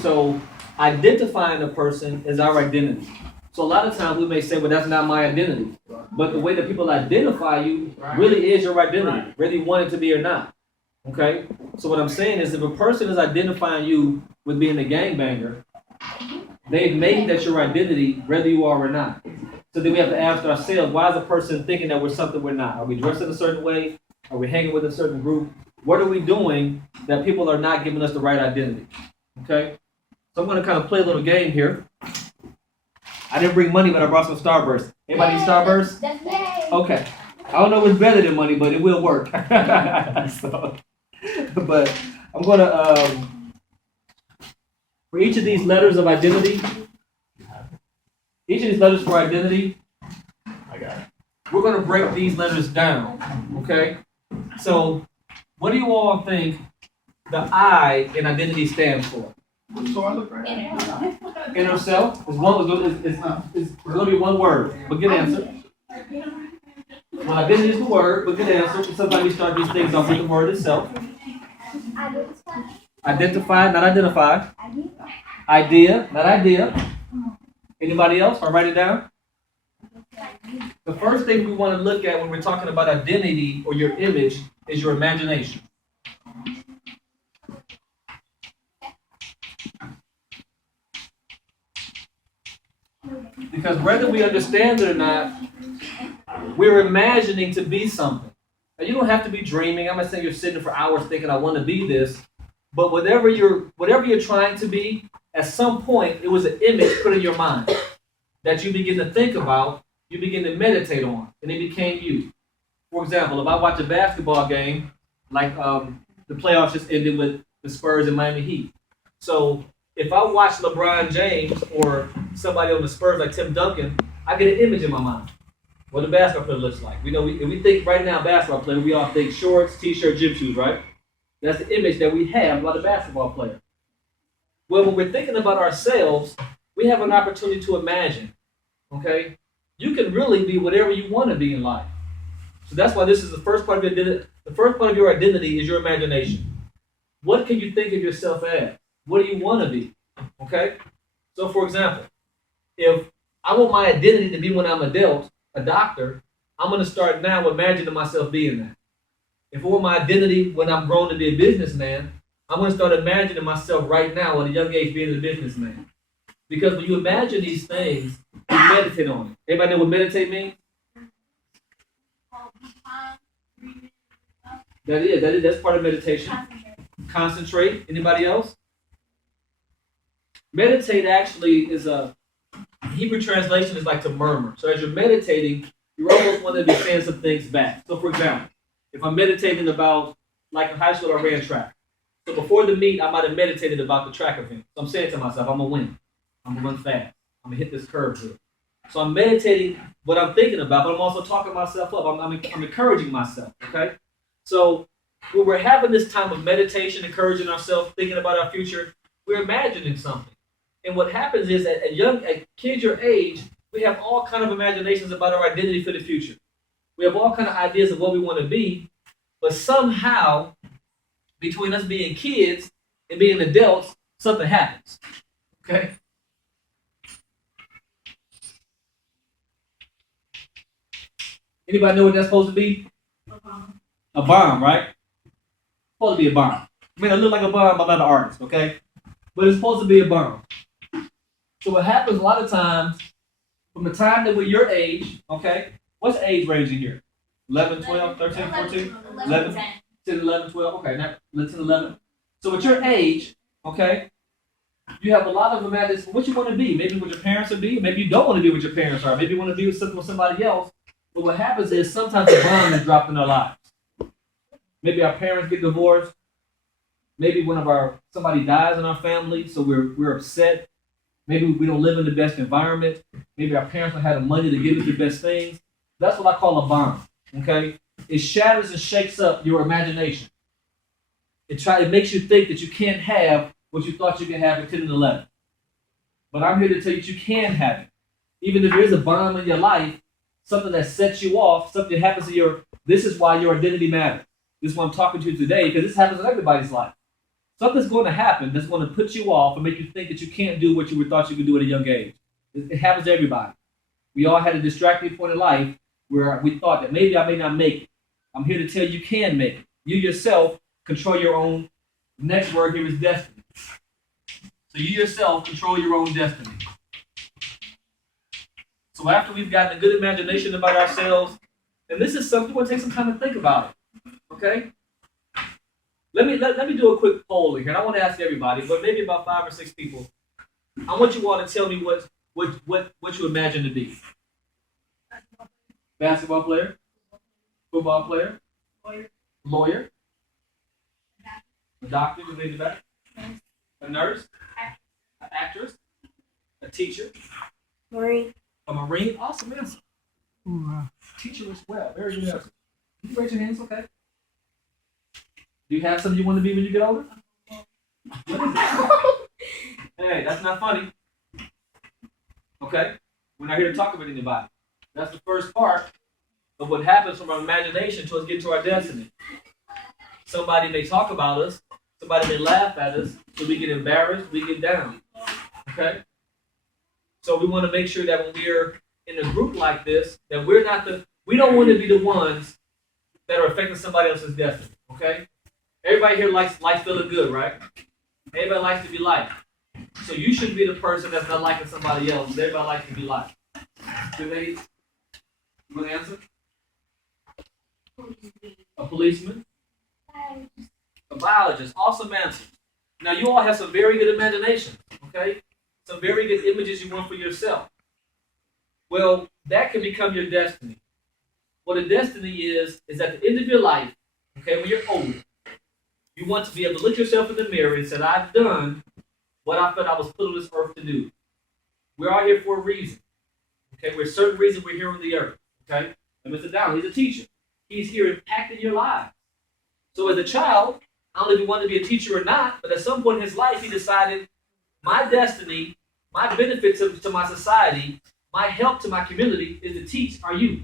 So identifying a person is our identity. So a lot of times we may say, well, that's not my identity. But the way that people identify you really is your identity, whether you want it to be or not. Okay? So what I'm saying is if a person is identifying you with being a gangbanger, they've made that your identity, whether you are or not. So then we have to ask ourselves, why is a person thinking that we're something we're not? Are we dressed in a certain way? Are we hanging with a certain group? What are we doing that people are not giving us the right identity? Okay? So I'm going to kind of play a little game here. I didn't bring money, but I brought some Starburst. Anybody need Starburst? Okay. I don't know what's better than money, but it will work. So, but I'm going to, for each of these letters of identity, each of these letters for identity, we're going to break these letters down. Okay? So, what do you all think the I in identity stands for? Inner self is going to be one word, but good answer. Well, identity is the word, but good answer. Sometimes we start these things off with the word itself. Identify, not identify. Idea, not idea. Anybody else? Or write it down. The first thing we want to look at when we're talking about identity or your image is your imagination. Because whether we understand it or not, we're imagining to be something. Now, you don't have to be dreaming. I'm not saying you're sitting for hours thinking, I want to be this. But whatever you're trying to be, at some point, it was an image put in your mind that you begin to think about, you begin to meditate on, and it became you. For example, if I watch a basketball game, like the playoffs just ended with the Spurs and Miami Heat. So if I watch LeBron James or somebody on the Spurs like Tim Duncan, I get an image in my mind. What a basketball player looks like. We know if we think right now basketball player, we all think shorts, t-shirt, gym shoes, right? That's the image that we have about a basketball player. Well, when we're thinking about ourselves, we have an opportunity to imagine. Okay? You can really be whatever you want to be in life. So that's why this is the first part of your identity. The first part of your identity is your imagination. What can you think of yourself as? What do you want to be? Okay? So for example, if I want my identity to be when I'm adult, a doctor, I'm going to start now imagining myself being that. If I want my identity when I'm grown to be a businessman, I'm going to start imagining myself right now at a young age being a businessman. Because when you imagine these things, you meditate on it. Everybody know what meditate means? That's part of meditation. Concentrate. Anybody else? Meditate actually is a Hebrew translation is like to murmur. So as you're meditating, you almost want to be saying some things back. So for example, if I'm meditating about, like in high school, I ran track. So before the meet, I might have meditated about the track event. So I'm saying to myself, I'm going to win. I'm going to run fast. I'm going to hit this curve here. So I'm meditating what I'm thinking about, but I'm also talking myself up. I'm encouraging myself, okay? So when we're having this time of meditation, encouraging ourselves, thinking about our future, we're imagining something. And what happens is at kids your age, we have all kind of imaginations about our identity for the future. We have all kind of ideas of what we want to be, but somehow, between us being kids and being adults, something happens. Okay? Anybody know what that's supposed to be? A bomb, right? Supposed to be a bomb. I mean, it look like a bomb. I'm not an artist, okay? But it's supposed to be a bomb. So what happens a lot of times, from the time that we're your age, okay? What's the age range in here? 11, 12, 13, 14? 11, 10, 11, 12. Okay, now 10, 11. So at your age, okay, you have a lot of imagination what you want to be. Maybe what your parents would be. Maybe you don't want to be what your parents are. Maybe you want to be with somebody else. But what happens is sometimes a bomb is dropped in our lives. Maybe our parents get divorced. Maybe somebody dies in our family, so we're upset. Maybe we don't live in the best environment. Maybe our parents don't have the money to give us the best things. That's what I call a bomb. Okay? It shatters and shakes up your imagination. It makes you think that you can't have what you thought you could have at 10 and 11. But I'm here to tell you that you can have it. Even if there's a bomb in your life, something that sets you off, something that happens to this is why your identity matters. This is what I'm talking to you today, because this happens in everybody's life. Something's going to happen that's going to put you off and make you think that you can't do what you thought you could do at a young age. It happens to everybody. We all had a distracting point in life where we thought that maybe I may not make it. I'm here to tell you can make it. You yourself control your own. The next word here is destiny. So you yourself control your own destiny. So after we've gotten a good imagination about ourselves, and this is something we'll take some time to think about it. Okay? Let me do a quick poll here. And I want to ask everybody, but maybe about 5 or 6 people. I want you all to tell me what you imagine to be. Basketball player, football player, lawyer, a doctor, who's in the back, a nurse, an actress, a teacher, Marine. a Marine. Awesome answer. Teacher as well. Very good answer. Can you raise your hands? Okay. Do you have something you want to be when you get older? Hey, that's not funny. Okay? We're not here to talk about anybody. That's the first part of what happens from our imagination to us getting to our destiny. Somebody may talk about us. Somebody may laugh at us. So we get embarrassed. We get down. Okay? So we want to make sure that when we're in a group like this, that we don't want to be the ones that are affecting somebody else's destiny. Okay? Everybody here likes life feeling good, right? Everybody likes to be liked. So you shouldn't be the person that's not liking somebody else. Everybody likes to be liked. You want to answer? A policeman? A biologist. Awesome answer. Now you all have some very good imagination, okay? Some very good images you want for yourself. Well, that can become your destiny. What a destiny is at the end of your life, okay, when you're older, you want to be able to look yourself in the mirror and say, I've done what I thought I was put on this earth to do. We're all here for a reason. Okay, there's a certain reason we're here on the earth. Okay? And Mr. Dowling, he's a teacher. He's here impacting your lives. So as a child, I don't know if he wanted to be a teacher or not, but at some point in his life, he decided, my destiny, my benefit to my society, my help to my community is to teach our youth.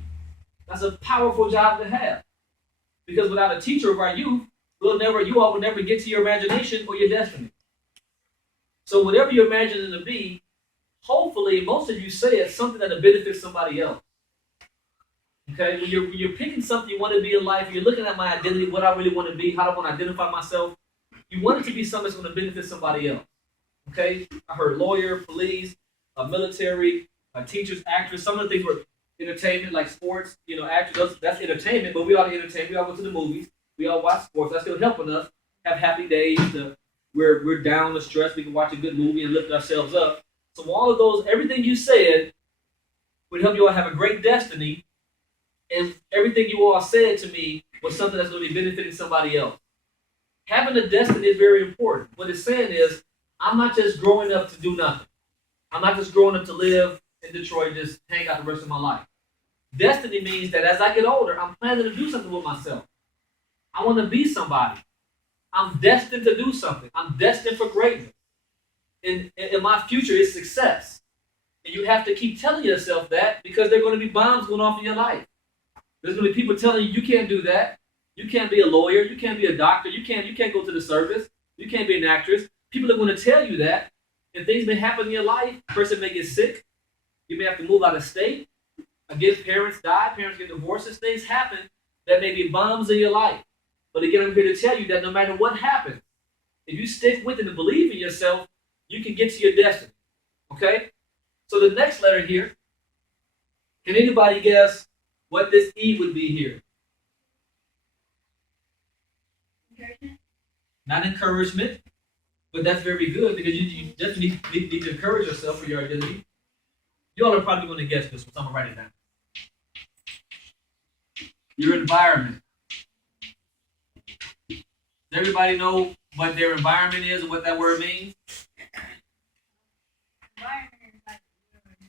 That's a powerful job to have. Because without a teacher of our youth, you all will never get to your imagination or your destiny. So whatever you're imagining to be, hopefully most of you say it's something that will benefit somebody else. Okay, when you're picking something you want to be in life, you're looking at my identity, what I really want to be, how do I want to identify myself, you want it to be something that's going to benefit somebody else. Okay, I heard lawyer, police, military, teachers, actors, some of the things were entertainment, like sports, actors, that's entertainment, but we all entertain, we all go to the movies. We all watch sports. That's still helping us have happy days. We're down with stress. We can watch a good movie and lift ourselves up. So all of those, everything you said would help you all have a great destiny. And everything you all said to me was something that's going to be benefiting somebody else. Having a destiny is very important. What it's saying is, I'm not just growing up to do nothing. I'm not just growing up to live in Detroit, just hang out the rest of my life. Destiny means that as I get older, I'm planning to do something with myself. I want to be somebody. I'm destined to do something. I'm destined for greatness. And my future is success. And you have to keep telling yourself that because there are going to be bombs going off in your life. There's going to be people telling you, you can't do that. You can't be a lawyer. You can't be a doctor. You can't go to the service. You can't be an actress. People are going to tell you that. And things may happen in your life. A person may get sick. You may have to move out of state. Again, parents die. Parents get divorces. Things happen that may be bombs in your life. But again, I'm here to tell you that no matter what happens, if you stick with it and believe in yourself, you can get to your destiny. Okay? So the next letter here, can anybody guess what this E would be here? Encouragement. Not encouragement, but that's very good because you definitely need to encourage yourself for your identity. You all are probably going to guess this, so I'm going to write it down. Your environment. Does everybody know what their environment is and what that word means? Environment is like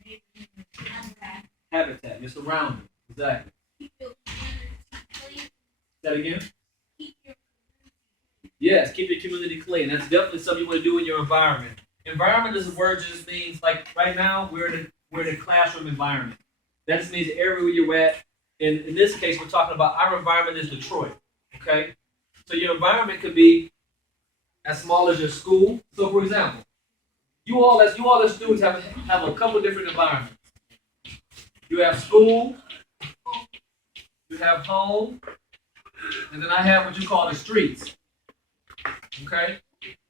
your habitat. Habitat, your surroundings. Exactly. Keep your community clean. Say that again? Keep your Yes, keep your community clean. That's definitely something you want to do in your environment. Environment is a word that just means, like right now, we're in a classroom environment. That just means the area where you're at. In this case, we're talking about our environment is Detroit. Okay? So your environment could be as small as your school. So, for example, you all as students have a couple different environments. You have school, you have home, and then I have what you call the streets. Okay?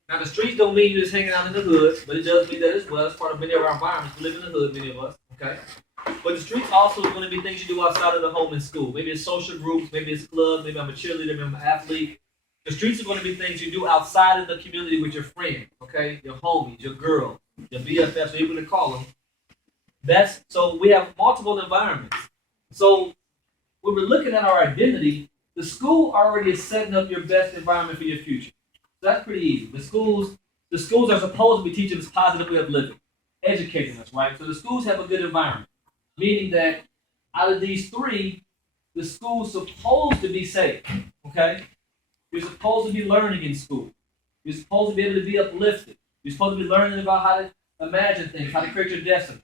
Now, the streets don't mean you're just hanging out in the hood, but it does mean that as well. It's part of many of our environments. We live in the hood, many of us. Okay? But the streets also is going to be things you do outside of the home and school. Maybe it's social groups, maybe it's clubs, maybe I'm a cheerleader, maybe I'm an athlete. The streets are going to be things you do outside of the community with your friends, okay? Your homies, your girls, your BFFs, whatever you want to call them. So we have multiple environments. So when we're looking at our identity, the school already is setting up your best environment for your future. So that's pretty easy. The schools are supposed to be teaching us positive way of living, educating us, right? So the schools have a good environment, meaning that out of these three, the school's supposed to be safe, okay? You're supposed to be learning in school. You're supposed to be able to be uplifted. You're supposed to be learning about how to imagine things, how to create your destiny.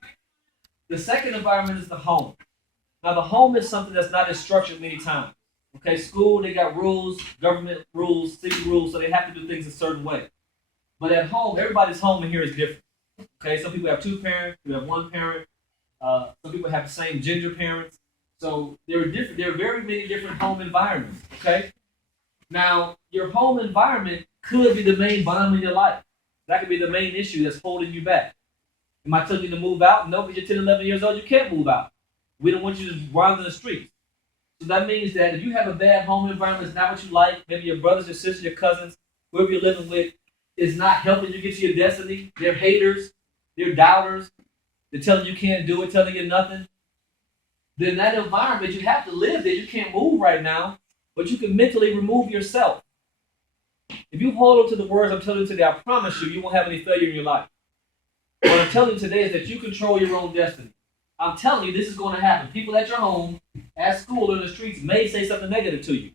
The second environment is the home. Now, the home is something that's not as structured many times. Okay, school, they got rules, government rules, city rules, so they have to do things a certain way. But at home, everybody's home in here is different. Okay, some people have two parents, we have one parent. Some people have the same gender parents. So there are different. There are very many different home environments. Okay. Now, your home environment could be the main bottom of your life. That could be the main issue that's holding you back. Am I telling you to move out? No, because you're 10, 11 years old, you can't move out. We don't want you to wander in the streets. So that means that if you have a bad home environment, it's not what you like, maybe your brothers, your sisters, your cousins, whoever you're living with, is not helping you get to your destiny. They're haters, they're doubters, they're telling you can't do it, telling you nothing. Then that environment, you have to live there. You can't move right now, but you can mentally remove yourself. If you hold on to the words I'm telling you today, I promise you, you won't have any failure in your life. What I'm telling you today is that you control your own destiny. I'm telling you, this is going to happen. People at your home, at school, or in the streets may say something negative to you.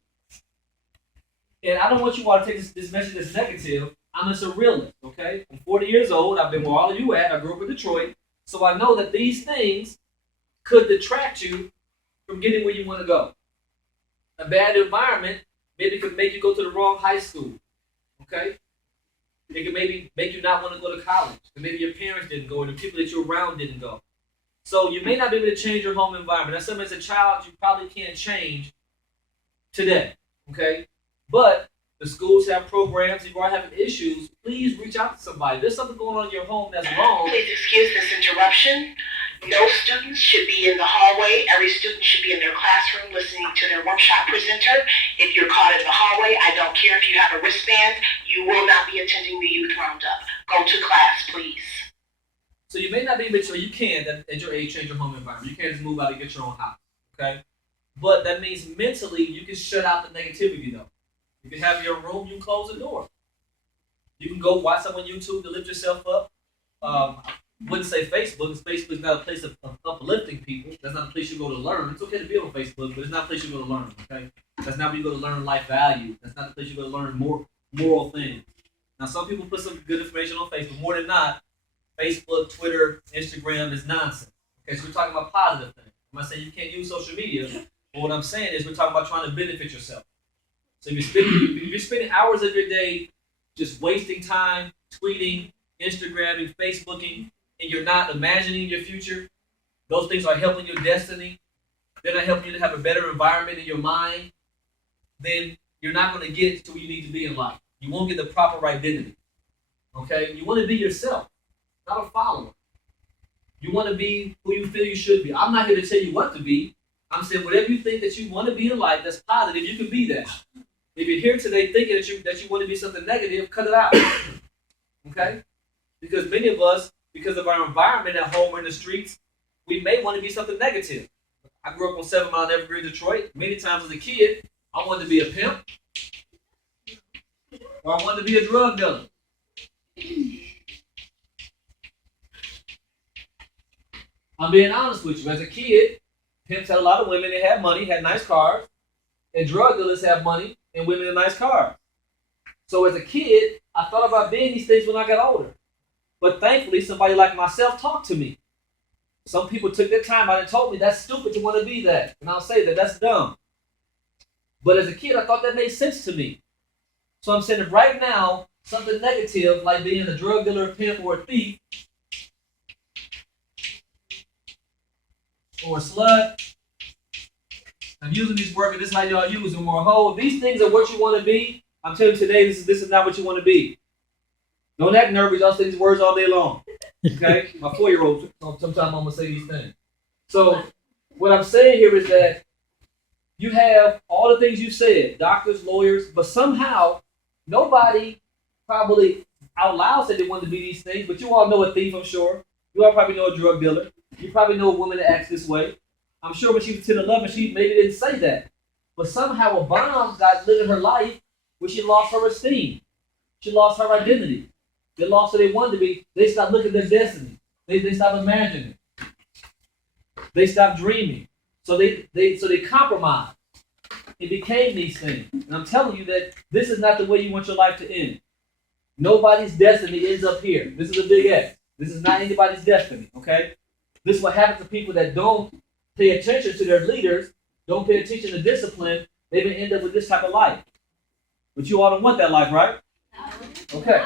And I don't want you all to take this message as negative. I'm just a realist, okay? I'm 40 years old. I've been where all of you at. I grew up in Detroit. So I know that these things could detract you from getting where you want to go. A bad environment maybe could make you go to the wrong high school, okay? It could maybe make you not want to go to college. And maybe your parents didn't go, or the people that you're around didn't go. So you may not be able to change your home environment. That's something as a child you probably can't change today, okay? But the schools have programs. If you are having issues, please reach out to somebody. If there's something going on in your home that's wrong. Please excuse this interruption. No students should be in the hallway. Every student should be in their classroom listening to their workshop presenter. If you're caught in the hallway, I don't care if you have a wristband, you will not be attending the youth roundup. Go to class, please. So you may not be able to, you can at your age change your home environment. You can't just move out and get your own house, okay? But that means mentally you can shut out the negativity though. You can have your room, you can close the door. You can go watch some on YouTube to lift yourself up. I wouldn't say Facebook, because Facebook is not a place of uplifting people. That's not a place you go to learn. It's okay to be on Facebook, but it's not a place you go to learn, okay? That's not where you go to learn life value. That's not the place you go to learn more moral things. Now, some people put some good information on Facebook. More than not, Facebook, Twitter, Instagram is nonsense. Okay, so we're talking about positive things. I'm not saying you can't use social media, but what I'm saying is we're talking about trying to benefit yourself. So if you're spending hours of your day just wasting time, tweeting, Instagramming, Facebooking, and you're not imagining your future, those things are helping your destiny, they're not helping you to have a better environment in your mind, then you're not going to get to where you need to be in life. You won't get the proper identity. Okay? You want to be yourself, not a follower. You want to be who you feel you should be. I'm not here to tell you what to be. I'm saying whatever you think that you want to be in life that's positive, you can be that. If you're here today thinking that you want to be something negative, cut it out. Okay? Because many of us, because of our environment at home or in the streets, we may want to be something negative. I grew up on 7 Mile and Evergreen, Detroit. Many times as a kid, I wanted to be a pimp, or I wanted to be a drug dealer. I'm being honest with you. As a kid, pimps had a lot of women. They had money, had nice cars, and drug dealers have money and women in nice cars. So as a kid, I thought about being these things when I got older. But thankfully, somebody like myself talked to me. Some people took their time out and told me that's stupid to want to be that. And I'll say that that's dumb. But as a kid, I thought that made sense to me. So I'm saying if right now something negative like being a drug dealer, a pimp, or a thief, or a slut. I'm using these words, but this is how y'all use them, or a hoe. These things are what you want to be. I'm telling you today, this is not what you want to be. Don't act nervous. I'll say these words all day long. Okay? My 4-year-old, sometimes I'm going to say these things. So, what I'm saying here is that you have all the things you said, doctors, lawyers, but somehow nobody probably out loud said they wanted to be these things, but you all know a thief, I'm sure. You all probably know a drug dealer. You probably know a woman that acts this way. I'm sure when she was 10 or 11, she maybe didn't say that. But somehow a bomb got lit in her life where she lost her esteem. She lost her identity. They lost who they wanted to be. They stopped looking at their destiny. They stopped imagining. They stopped dreaming. So they compromised. It became these things. And I'm telling you that this is not the way you want your life to end. Nobody's destiny ends up here. This is a big X. This is not anybody's destiny, okay? This is what happens to people that don't pay attention to their leaders, don't pay attention to discipline. They're going to end up with this type of life. But you all don't want that life, right? Okay.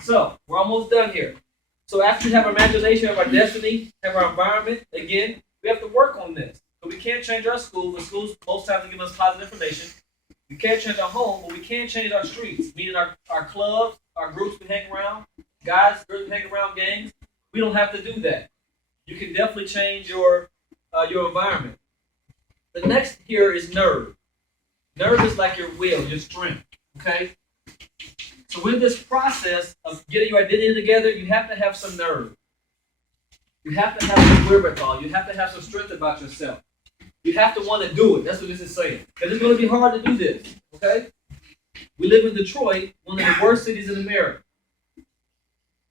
So, we're almost done here. So after you have our imagination, have our destiny, have our environment, again, we have to work on this. But we can't change our school. The schools most times are giving us positive information. We can't change our home, but we can change our streets, meaning our clubs, our groups we hang around, guys, girls we hang around, gangs. We don't have to do that. You can definitely change your environment. The next here is nerve. Nerve is like your will, your strength, okay? So in this process of getting your identity together, you have to have some nerve. You have to have some wherewithal. You have to have some strength about yourself. You have to want to do it. That's what this is saying. Because it's going to be hard to do this, okay? We live in Detroit, one of the worst cities in America.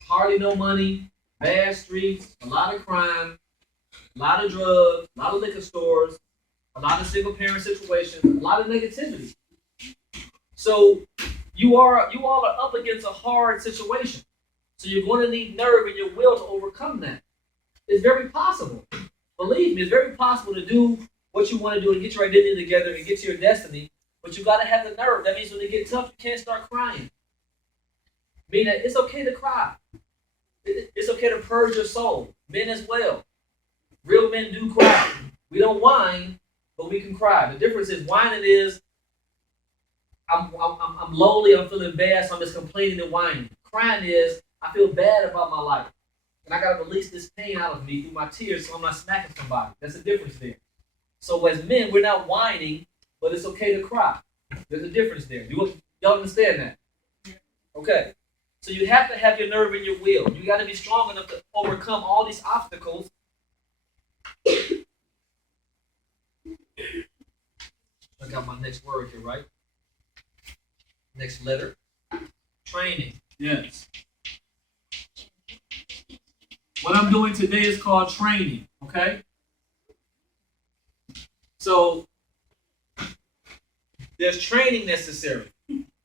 Hardly no money, bad streets, a lot of crime, a lot of drugs, a lot of liquor stores, a lot of single parent situations, a lot of negativity. So you all are up against a hard situation. So you're going to need nerve and your will to overcome that. It's very possible. Believe me, it's very possible to do what you want to do and get your identity together and get to your destiny, but you got to have the nerve. That means when it gets tough, you can't start crying. Meaning that it's okay to cry. It's okay to purge your soul. Men as well. Real men do cry. We don't whine, but we can cry. The difference is whining is I'm lonely, I'm feeling bad, so I'm just complaining and whining. Crying is I feel bad about my life. And I got to release this pain out of me through my tears so I'm not smacking somebody. That's the difference there. So as men, we're not whining, but it's okay to cry. There's a difference there. Y'all understand that? Okay. So you have to have your nerve and your will. You got to be strong enough to overcome all these obstacles. I got my next word here, right? Next letter. Training. Yes. What I'm doing today is called training, okay? So, there's training necessary.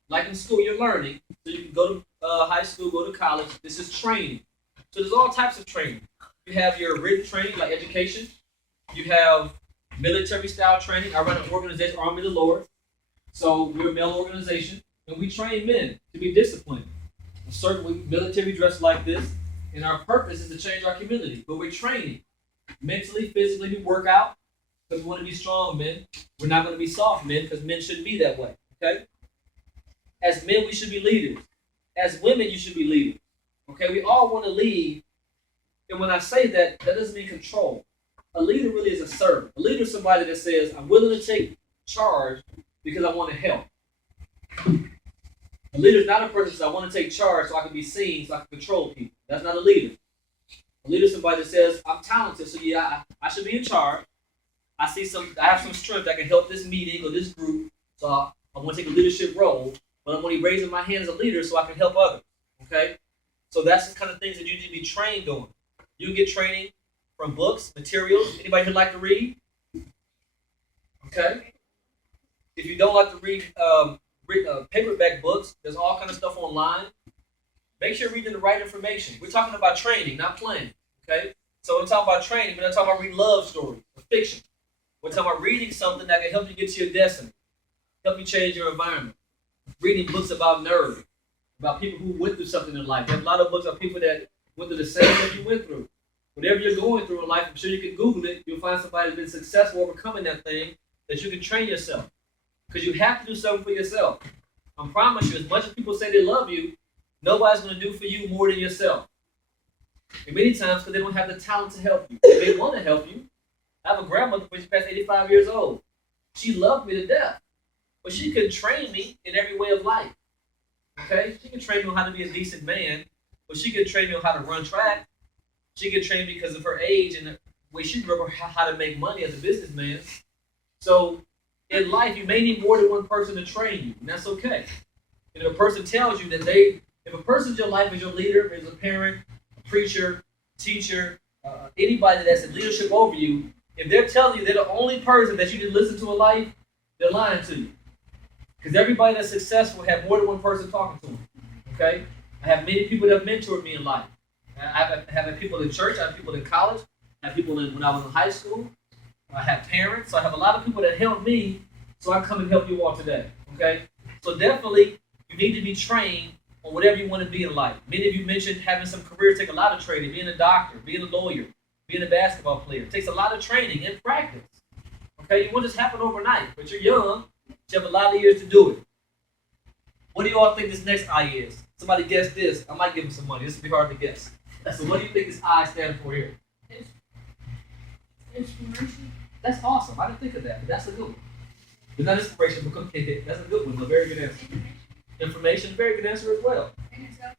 Like in school, you're learning. So you can go to high school, go to college. This is training. So there's all types of training. You have your written training, like education. You have military-style training. I run an organization, Army of the Lord. So we're a male organization, and we train men to be disciplined. A certain military dress like this, and our purpose is to change our community. But we're training mentally, physically. We work out because we want to be strong men. We're not going to be soft men because men shouldn't be that way. Okay? As men, we should be leaders. As women, you should be leaders. Okay? We all want to lead. And when I say that, that doesn't mean control. A leader really is a servant. A leader is somebody that says, I'm willing to take charge because I want to help. A leader is not a person that says, I want to take charge so I can be seen, so I can control people. That's not a leader. A leader is somebody that says, I'm talented, so yeah, I should be in charge. I have some strength that can help this meeting or this group, so I want to take a leadership role, but I'm only raising my hand as a leader so I can help others. Okay? So that's the kind of things that you need to be trained on. You get training from books, materials. Anybody who like to read? Okay? If you don't like to read paperback books, there's all kind of stuff online. Make sure you're reading the right information. We're talking about training, not playing. Okay? So we're talking about training, we're not talking about reading love stories or fiction. We're talking about reading something that can help you get to your destiny, help you change your environment. Reading books about nerve. about people who went through something in life. There's a lot of books on people that went through the same thing you went through. Whatever you're going through in life, I'm sure you can Google it. You'll find somebody who's been successful overcoming that thing that you can train yourself. Because you have to do something for yourself. I promise you, as much as people say they love you, nobody's going to do for you more than yourself. And many times because they don't have the talent to help you. They want to help you. I have a grandmother when she passed 85 years old. She loved me to death. But she couldn't train me in every way of life. Okay? She could train me on how to be a decent man, but she could train me on how to run track. She could train me because of her age and the way she grew up how to make money as a businessman. So in life, you may need more than one person to train you, and that's okay. And if a person tells you that if a person in your life is your leader, is a parent, a preacher, teacher, anybody that's in leadership over you, if they're telling you they're the only person that you need to listen to in life, they're lying to you. Because everybody that's successful have more than one person talking to them. Okay? I have many people that have mentored me in life. I have had people in church, I have people in college, I have people when I was in high school, I have parents, so I have a lot of people that help me, so I come and help you all today. Okay? So definitely, you need to be trained on whatever you want to be in life. Many of you mentioned having some careers take a lot of training, being a doctor, being a lawyer, being a basketball player. It takes a lot of training and practice. Okay? You won't just happen overnight, but you're young, you have a lot of years to do it. What do you all think this next I is? Somebody guess this. I might give them some money. This will be hard to guess. So what do you think this I stands for here? Inspiration. That's awesome. I didn't think of that, but that's a good one. It's not inspiration, but that's a good one. A very good answer. Information, very good answer as well. In itself.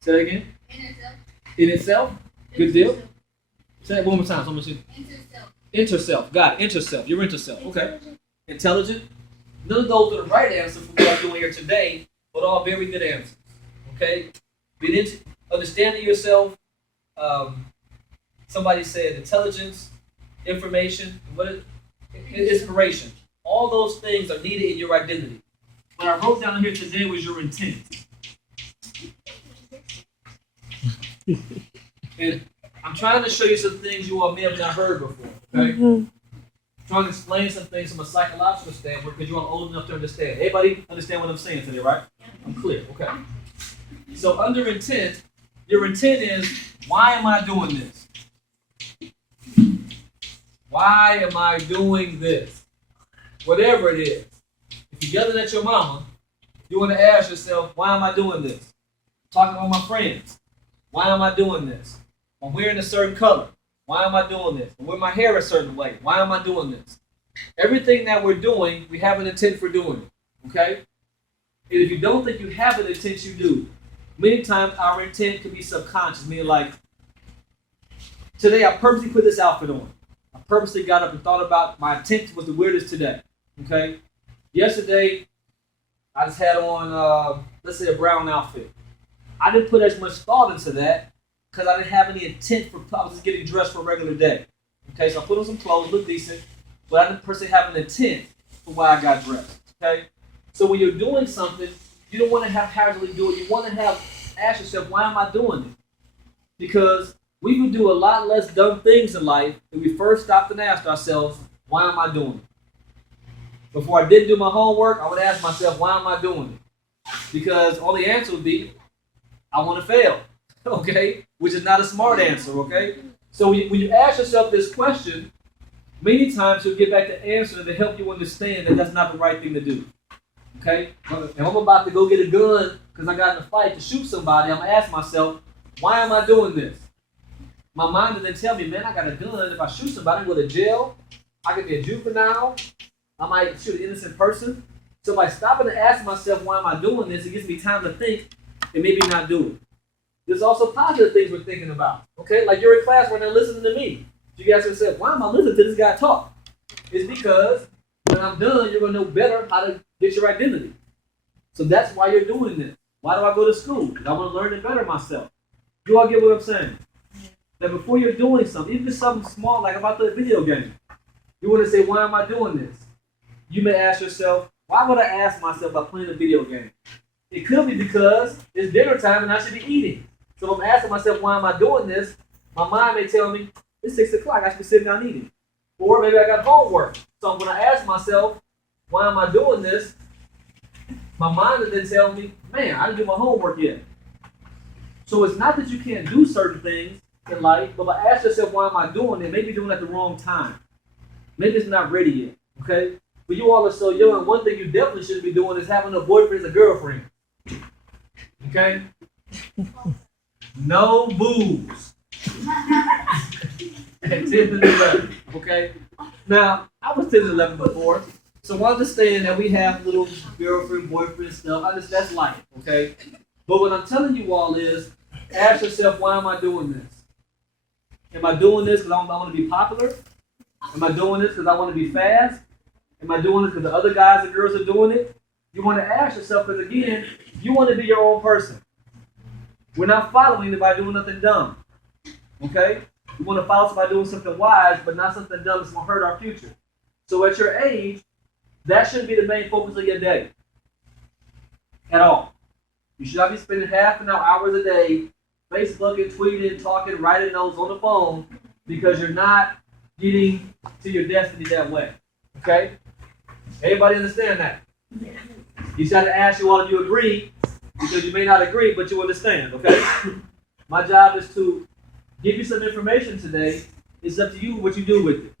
Say that again. In itself. In itself? Good deal. Say that one more time. So I'm gonna see. Into itself. Enter self. Got it. Enter self. You're into self. Okay. Intelligent. None of those are the right answer for what I'm doing here today, but all very good answers. Okay? Understanding yourself. Somebody said intelligence, information, inspiration. All those things are needed in your identity. What I wrote down here today was your intent. And I'm trying to show you some things you all may have not heard before. Okay? I'm trying to explain some things from a psychological standpoint because you are old enough to understand. Everybody understand what I'm saying today, right? I'm clear. Okay. So under intent, your intent is, why am I doing this? Why am I doing this? Whatever it is. If you're yelling at your mama, you want to ask yourself, why am I doing this? Talking about my friends. Why am I doing this? I'm wearing a certain color. Why am I doing this? I'm wearing my hair a certain way. Why am I doing this? Everything that we're doing, we have an intent for doing it. Okay? And if you don't think you have an intent, you do. Many times our intent can be subconscious, meaning like, today I purposely put this outfit on. I purposely got up and thought about my intent was to wear this today. Okay? Yesterday, I just had on, let's say, a brown outfit. I didn't put as much thought into that because I didn't have any intent for, I was just getting dressed for a regular day. Okay, so I put on some clothes, look decent, but I didn't per se have an intent for why I got dressed. Okay? So when you're doing something, you don't want to haphazardly do it. You want to ask yourself, why am I doing it? Because we would do a lot less dumb things in life if we first stopped and asked ourselves, why am I doing it? Before I didn't do my homework, I would ask myself, why am I doing it? Because all the answer would be, I want to fail, okay? Which is not a smart answer, okay? So when you ask yourself this question, many times you'll get back the answer to help you understand that that's not the right thing to do, okay? If I'm about to go get a gun because I got in a fight to shoot somebody, I'm going to ask myself, why am I doing this? My mind will then tell me, man, I got a gun. If I shoot somebody, I go to jail. I could be a juvenile. I might shoot an innocent person. So by stopping to ask myself, why am I doing this, it gives me time to think and maybe not do it. There's also positive things we're thinking about. Okay, like you're in class right now listening to me. You guys can say, why am I listening to this guy talk? It's because when I'm done, you're going to know better how to get your identity. So that's why you're doing this. Why do I go to school? Because I want to learn and better myself. You all get what I'm saying? That before you're doing something, even if it's something small like about the video game, you want to say, why am I doing this? You may ask yourself, why would I ask myself about playing a video game? It could be because it's dinner time and I should be eating. So if I'm asking myself, why am I doing this? My mind may tell me, it's 6 o'clock, I should be sitting down eating. Or maybe I got homework. So when I ask myself, why am I doing this? my mind will then tell me, man, I didn't do my homework yet. So it's not that you can't do certain things in life, but ask yourself, why am I doing it? Maybe doing it at the wrong time. Maybe it's not ready yet. Okay? But you all are so young. One thing you definitely shouldn't be doing is having a boyfriend or girlfriend. Okay? No booze. At 10 and 11. Okay? Now, I was 10 and 11 before, so I understand that we have little girlfriend, boyfriend stuff. That's life. Okay? But what I'm telling you all is, ask yourself, why am I doing this? Am I doing this because I want to be popular? Am I doing this because I want to be fast? Am I doing this because the other guys and girls are doing it? You want to ask yourself, because again, you want to be your own person. We're not following anybody doing nothing dumb. Okay? We want to follow somebody doing something wise, but not something dumb that's going to hurt our future. So at your age, that shouldn't be the main focus of your day. At all. You should not be spending half an hour, hours a day, Facebooking, tweeting, talking, writing notes on the phone, because you're not getting to your destiny that way. Okay? Everybody understand that? You just got to ask you all if you agree, because you may not agree, but you understand, okay? My job is to give you some information today. It's up to you what you do with it.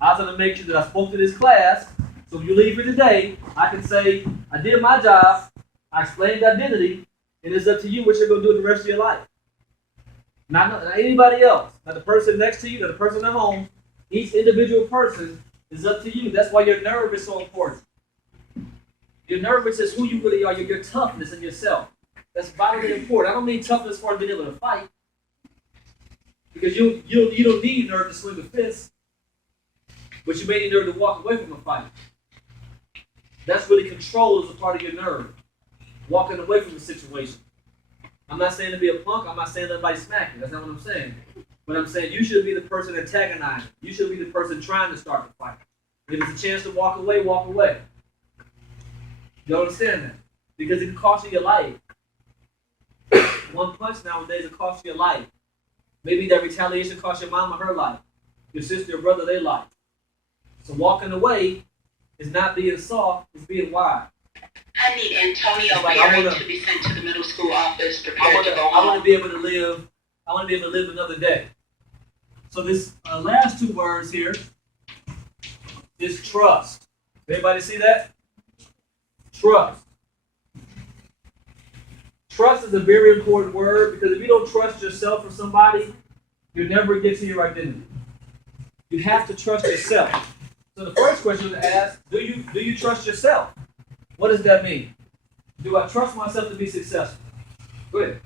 I was going to make sure that I spoke to this class, so when you leave here today, I can say, I did my job, I explained identity, and it's up to you what you're going to do the rest of your life. Not anybody else. Not the person next to you, not the person at home. Each individual person is up to you. That's why your nerve is so important. Your nerve is who you really are, your toughness in yourself. That's vitally important. I don't mean toughness for being able to fight. Because you don't need nerve to swing a fist, but you may need nerve to walk away from a fight. That's really control as a part of your nerve. Walking away from the situation. I'm not saying to be a punk. I'm not saying let everybody smack you. That's not what I'm saying. But I'm saying you should be the person antagonizing. You should be the person trying to start the fight. If it's a chance to walk away, walk away. You understand that? Because it can cost you your life. One punch nowadays will cost you your life. Maybe that retaliation cost your mama her life. Your sister, your brother, their life. So walking away is not being soft, it's being wide. I need Antonio Berry to be sent to the middle school office, prepared to go home. I want to be able to live another day. So this last two words here is trust. Everybody see that? Trust. Trust is a very important word, because if you don't trust yourself or somebody, you'll never get to your identity. You have to trust yourself. So the first question to ask, do you trust yourself? What does that mean? Do I trust myself to be successful? Go ahead.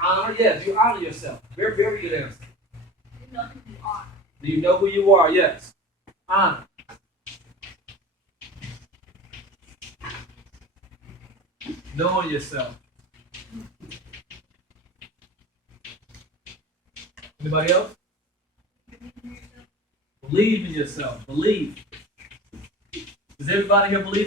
Honor, yes, you honor yourself. Very, very good answer. You know who you are. Do you know who you are? Yes. Honor. Knowing yourself. Anybody else? Believe in yourself. Believe. Does everybody here believe in